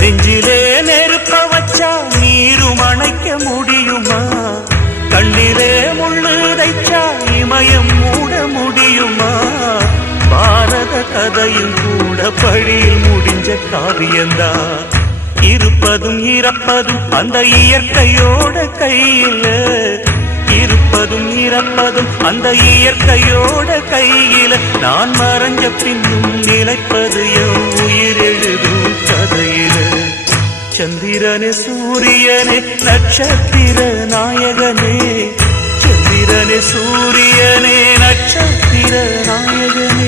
நெஞ்சிலே நெருப்ப வச்சா நீரும் அணைக்க முடியுமா? கண்ணிலே முள்ளு தைச்சா இமயம் மூட முடியுமா? பாரத கதையில் கூட பழியில் முடிஞ்ச காவியந்தான். இருப்பதும் இறப்பதும் அந்த இயற்கையோட கையில, இருப்பதும் இறப்பதும் அந்த இயற்கையோட கையில. நான் மறைஞ்ச பின்னும் நிலைப்பது என் உயிர் எழுதும் கதையில. சந்திரனே சூரியனே நட்சத்திர நாயகனே, சந்திரனே சூரியனே நட்சத்திர நாயகனே.